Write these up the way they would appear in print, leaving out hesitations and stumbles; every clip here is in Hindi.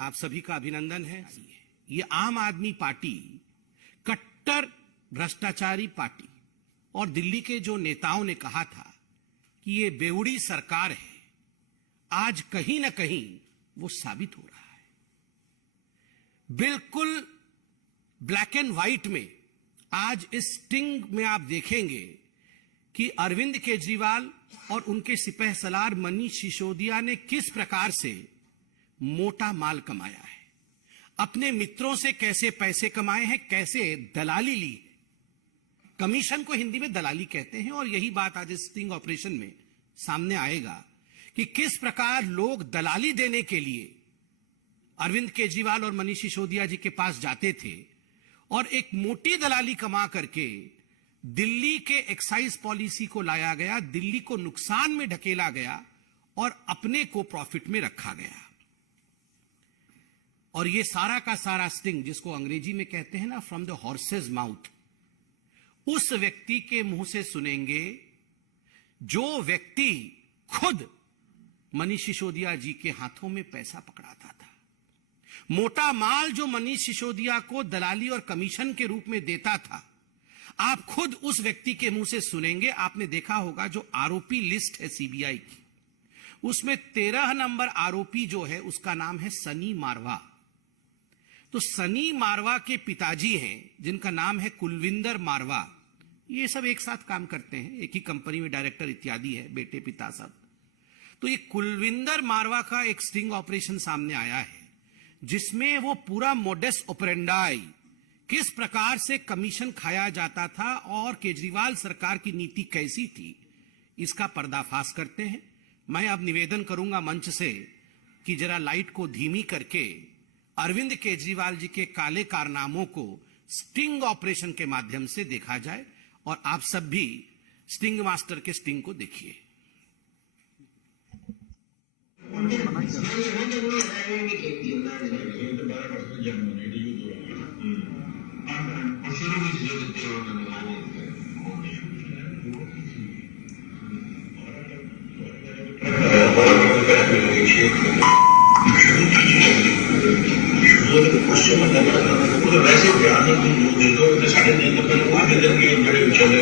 आप सभी का अभिनंदन है। ये आम आदमी पार्टी कट्टर भ्रष्टाचारी पार्टी और दिल्ली के जो नेताओं ने कहा था कि ये बेवड़ी सरकार है, आज कहीं ना कहीं वो साबित हो रहा है। बिल्कुल ब्लैक एंड व्हाइट में आज इस स्टिंग में आप देखेंगे कि अरविंद केजरीवाल और उनके सिपहसालार मनीष सिसोदिया ने किस प्रकार से मोटा माल कमाया है, अपने मित्रों से कैसे पैसे कमाए हैं, कैसे दलाली ली। कमीशन को हिंदी में दलाली कहते हैं और यही बात आज स्टिंग ऑपरेशन में सामने आएगा कि किस प्रकार लोग दलाली देने के लिए अरविंद केजरीवाल और मनीष सिसोदिया जी के पास जाते थे और एक मोटी दलाली कमा करके दिल्ली के एक्साइज पॉलिसी को लाया गया, दिल्ली को नुकसान में ढकेला गया और अपने को प्रॉफिट में रखा गया। और ये सारा का सारा स्टिंग, जिसको अंग्रेजी में कहते हैं ना फ्रॉम द हॉर्सेज माउथ, उस व्यक्ति के मुंह से सुनेंगे जो व्यक्ति खुद मनीष सिसोदिया जी के हाथों में पैसा पकड़ाता था। मोटा माल जो मनीष सिसोदिया को दलाली और कमीशन के रूप में देता था, आप खुद उस व्यक्ति के मुंह से सुनेंगे। आपने देखा होगा जो आरोपी लिस्ट है सीबीआई की, उसमें 13 नंबर आरोपी जो है उसका नाम है सनी मारवा। तो सनी मारवा के पिताजी हैं जिनका नाम है कुलविंदर मारवा, ये सब एक साथ काम करते हैं, एक ही कंपनी में डायरेक्टर इत्यादि है, बेटे पिता सब। तो ये कुलविंदर मारवा का एक स्टिंग ऑपरेशन सामने आया है जिसमें वो पूरा मोडस ऑपरेंडाई, किस प्रकार से कमीशन खाया जाता था और केजरीवाल सरकार की नीति कैसी थी, इसका पर्दाफाश करते हैं। मैं अब निवेदन करूंगा मंच से कि जरा लाइट को धीमी करके अरविंद केजरीवाल जी के काले कारनामों को स्टिंग ऑपरेशन के माध्यम से देखा जाए और आप सब भी स्टिंग मास्टर के स्टिंग को देखिए। वैसे ध्यान देखो साढ़े 3 दिन के बड़े विचोले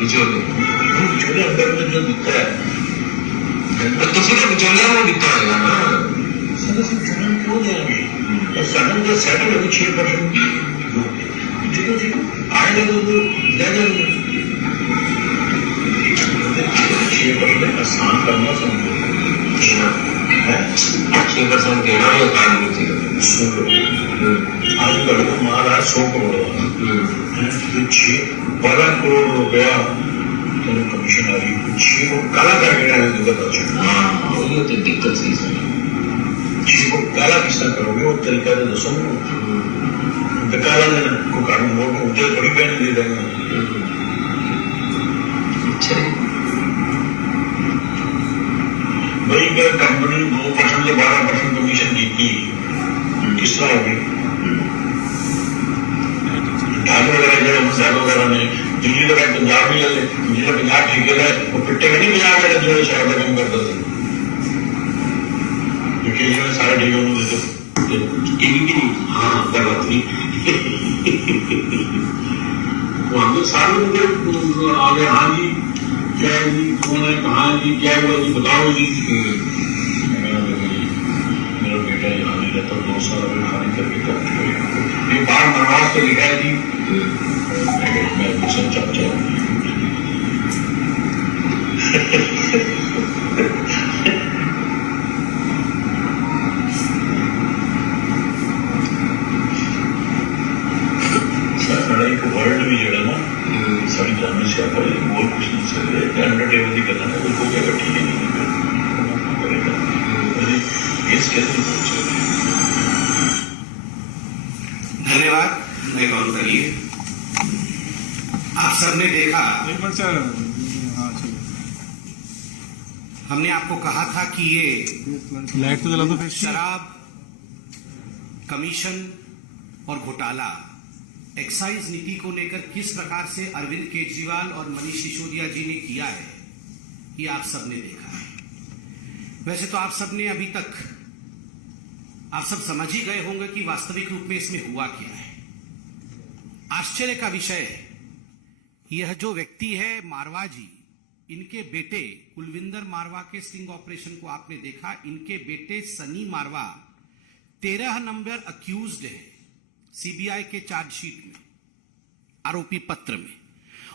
विचोले अंदर में जो दिखता है तो सीधे विचोले में दिखता है ना, सडन क्यों जाएंगे और सडन जो सेटल है 6% आएगा तो दे देंगे 6% आसान करना समझो 6% देना ही काम नहीं थी। आज कल माल है 100 करोड़ 12 करोड़ रुपया कमीशन आ रही है, 6 को काला करके तो दिक्कत सी 6 को काला किस तरह करोगे वो तरीका तो दसो। काला देना को कानून मोड़ को मुझे बड़ी बहन दे देंगे। भाई अगर कंपनी 2% या 12% कमीशन जीती किस तरह होगी? ढाल वगैरह ने दिल्ली लगा, पंजाब भी ले, जिला पंजाब ठीक है वो पिट्टे में नहीं पंजाब वाले जो शराब का काम करता था, क्योंकि ये सारे ठीक है। हाँ गलत नहीं तो हम लोग सारे लोग आगे। हाँ जी क्या जी, कौन है, कहाँ है जी, क्या हुआ जी, बताओ जी। मेरा बेटा यहाँ नहीं रहता, 2 साल अभी खाने करके ये बार नवाज तो लिखा है जी, मैं मिशन चाचा एक वर्ड भी जोड़ा ना सारी जानने से आता है, बहुत कुछ नहीं सकते अंडर टेबल ही करना है, उसको क्या ठीक है नहीं करेगा इस कैसे। धन्यवाद, मैं कॉल करिए। आप सबने देखा, हमने आपको कहा था कि ये लाइट तो जला दो फिर। शराब, कमीशन और घोटाला, एक्साइज नीति को लेकर किस प्रकार से अरविंद केजरीवाल और मनीष सिसोदिया जी ने किया है, ये आप सबने देखा है। वैसे तो आप सबने अभी तक आप सब समझ ही गए होंगे कि वास्तविक रूप में इसमें हुआ क्या है। आश्चर्य का विषय है, यह जो व्यक्ति है मारवा जी, इनके बेटे कुलविंदर मारवा के स्टिंग ऑपरेशन को आपने देखा। इनके बेटे सनी मारवा 13 नंबर अक्यूज्ड है सीबीआई के चार्जशीट में, आरोपी पत्र में।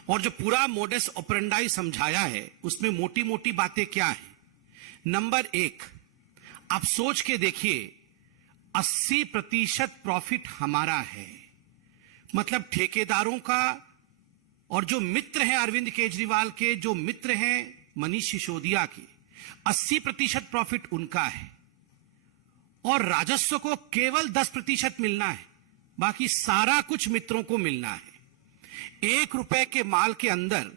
और जो पूरा मोडस ऑपरेंडाई समझाया है उसमें मोटी मोटी बातें क्या है। नंबर 1, आप सोच के देखिए, 80% प्रॉफिट हमारा है, मतलब ठेकेदारों का। और जो मित्र हैं अरविंद केजरीवाल के, जो मित्र हैं मनीष सिसोदिया के, 80% प्रॉफिट उनका है। और राजस्व को केवल 10% मिलना है, बाकी सारा कुछ मित्रों को मिलना है। 1 रुपए के माल के अंदर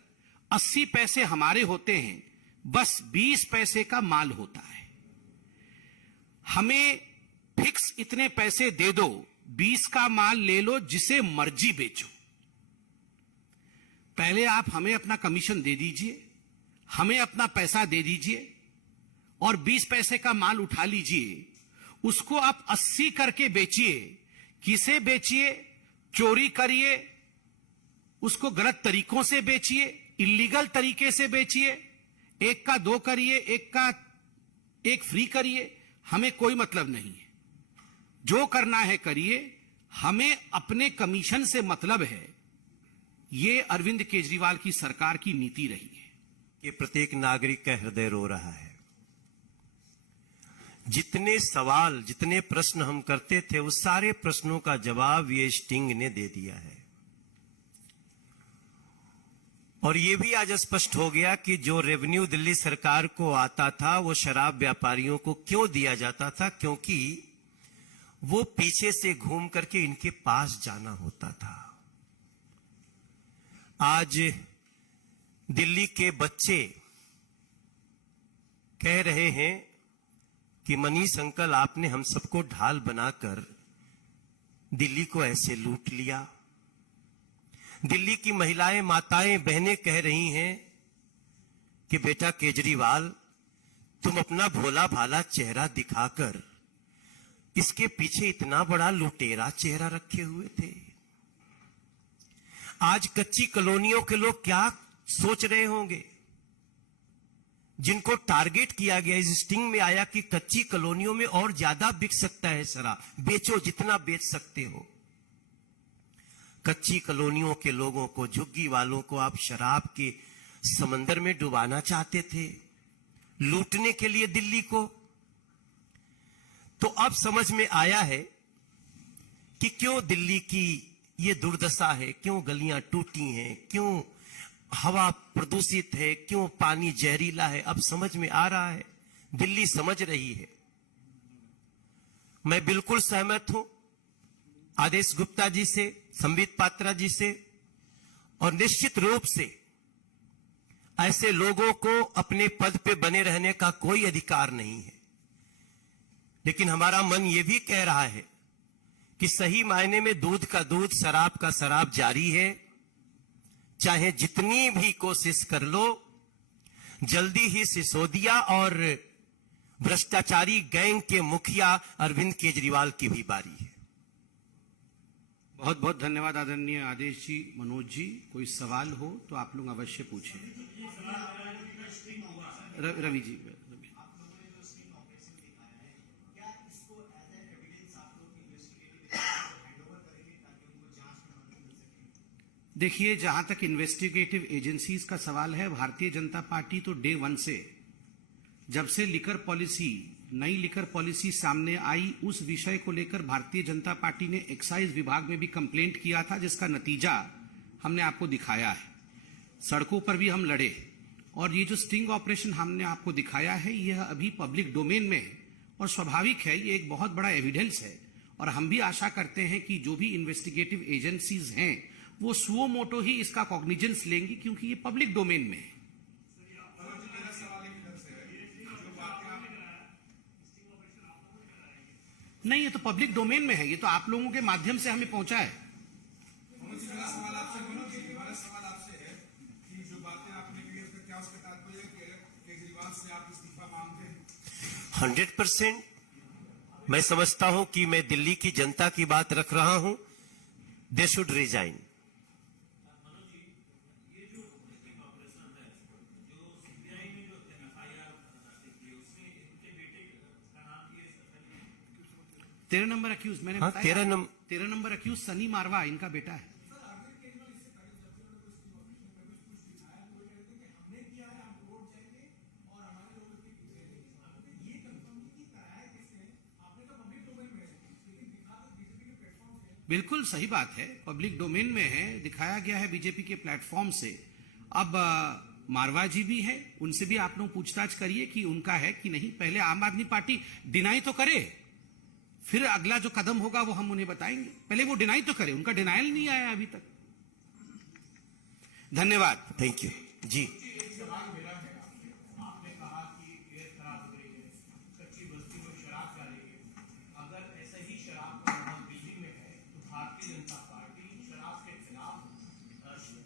80 पैसे हमारे होते हैं, बस 20 पैसे का माल होता है। हमें फिक्स इतने पैसे दे दो, 20 का माल ले लो, जिसे मर्जी बेचो। पहले आप हमें अपना कमीशन दे दीजिए, हमें अपना पैसा दे दीजिए और 20 पैसे का माल उठा लीजिए। उसको आप 80 करके बेचिए। किसे बेचिए? चोरी करिए, उसको गलत तरीकों से बेचिए, इलीगल तरीके से बेचिए, 1 का 2 करिए, 1 का 1 फ्री करिए, हमें कोई मतलब नहीं है। जो करना है करिए, हमें अपने कमीशन से मतलब है। ये अरविंद केजरीवाल की सरकार की नीति रही है। ये प्रत्येक नागरिक का हृदय रो रहा है। जितने सवाल, जितने प्रश्न हम करते थे, उस सारे प्रश्नों का जवाब ये स्टिंग ने दे दिया है। और ये भी आज स्पष्ट हो गया कि जो रेवेन्यू दिल्ली सरकार को आता था, वो शराब व्यापारियों को क्यों दिया जाता था, क्योंकि वो पीछे से घूम करके इनके पास जाना होता था। आज दिल्ली के बच्चे कह रहे हैं कि मनीष अंकल, आपने हम सबको ढाल बनाकर दिल्ली को ऐसे लूट लिया। दिल्ली की महिलाएं, माताएं, बहनें कह रही हैं कि बेटा केजरीवाल, तुम अपना भोला भाला चेहरा दिखाकर इसके पीछे इतना बड़ा लुटेरा चेहरा रखे हुए थे। आज कच्ची कॉलोनियों के लोग क्या सोच रहे होंगे, जिनको टारगेट किया गया। इस स्टिंग में आया कि कच्ची कॉलोनियों में और ज्यादा बिक सकता है शराब, बेचो जितना बेच सकते हो। कच्ची कॉलोनियों के लोगों को, झुग्गी वालों को आप शराब के समंदर में डुबाना चाहते थे, लूटने के लिए दिल्ली को। तो अब समझ में आया है कि क्यों दिल्ली की ये दुर्दशा है, क्यों गलियां टूटी हैं, क्यों हवा प्रदूषित है, क्यों पानी जहरीला है। अब समझ में आ रहा है, दिल्ली समझ रही है। मैं बिल्कुल सहमत हूं आदेश गुप्ता जी से, संबित पात्रा जी से, और निश्चित रूप से ऐसे लोगों को अपने पद पे बने रहने का कोई अधिकार नहीं है। लेकिन हमारा मन यह भी कह रहा है कि सही मायने में दूध का दूध, शराब का शराब जारी है। चाहे जितनी भी कोशिश कर लो, जल्दी ही सिसोदिया और भ्रष्टाचारी गैंग के मुखिया अरविंद केजरीवाल की भी बारी है। बहुत बहुत धन्यवाद आदरणीय आदेश जी, मनोज जी। कोई सवाल हो तो आप लोग अवश्य पूछें। रवि जी, देखिए, जहां तक इन्वेस्टिगेटिव एजेंसीज का सवाल है, भारतीय जनता पार्टी तो डे 1 से, जब से लिकर पॉलिसी, नई लिकर पॉलिसी सामने आई, उस विषय को लेकर भारतीय जनता पार्टी ने एक्साइज विभाग में भी कंप्लेंट किया था, जिसका नतीजा हमने आपको दिखाया है। सड़कों पर भी हम लड़े, और ये जो स्टिंग ऑपरेशन हमने आपको दिखाया है, यह अभी पब्लिक डोमेन में है और स्वाभाविक है, ये एक बहुत बड़ा एविडेंस है। और हम भी आशा करते हैं कि जो भी इन्वेस्टिगेटिव एजेंसीज हैं वो सुओ मोटो ही इसका कॉग्निजेंस लेंगी, क्योंकि ये पब्लिक डोमेन में है। नहीं, ये तो पब्लिक डोमेन में है, ये तो आप लोगों के माध्यम से हमें पहुंचा है। मेरा सवाल आपसे है कि जो बातें आपने कही उसका क्या उसका तात्पर्य केजरीवाल से आप इस्तीफा मांगते हैं? 100% मैं समझता हूं कि मैं दिल्ली की जनता की बात रख रहा हूं. They should resign. तेरह नंबर अक्यूज मैंने हाँ, बताया. 13 13 नंबर अक्यूज सनी मारवा इनका बेटा है. बिल्कुल सही बात है, पब्लिक डोमेन में है, दिखाया गया है बीजेपी के प्लेटफॉर्म से. अब मारवा जी भी है, उनसे भी आप लोग पूछताछ करिए कि उनका है कि नहीं. पहले आम आदमी पार्टी डिनाई तो करे, फिर अगला जो कदम होगा वो हम उन्हें बताएंगे. पहले वो डिनाई तो करे, उनका डिनाइल नहीं आया अभी तक. धन्यवाद. थैंक यू जी. आपने कहा कि एयर खराब हो रही है, कच्ची बस्ती में शराब डालेंगे. अगर ऐसा ही शराब का माहौल दिल्ली में है तो भारतीय जनता पार्टी शराब के खिलाफ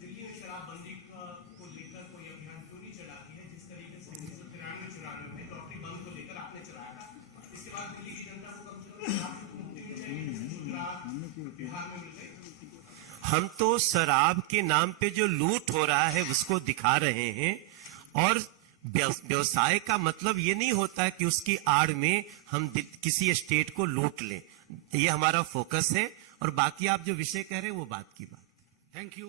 दिल्ली में शराबबंदी को लेकर कोई अभियान क्यों नहीं चलाती है, जिस तरीके से 1993-94 में लॉटरी बंद को लेकर आपने चलाया था. इसके बाद दिल्ली की जनता को कम से कम शराब की मुक्ति मिल जाएगी, बिहार में मिल गई. हम तो शराब के नाम पे जो लूट हो रहा है उसको दिखा रहे हैं. और व्यवसाय का मतलब ये नहीं होता कि उसकी आड़ में हम किसी स्टेट को लूट लें. ये हमारा फोकस है. और बाकी आप जो विषय कह रहे हैं वो बात की बात. Thank you.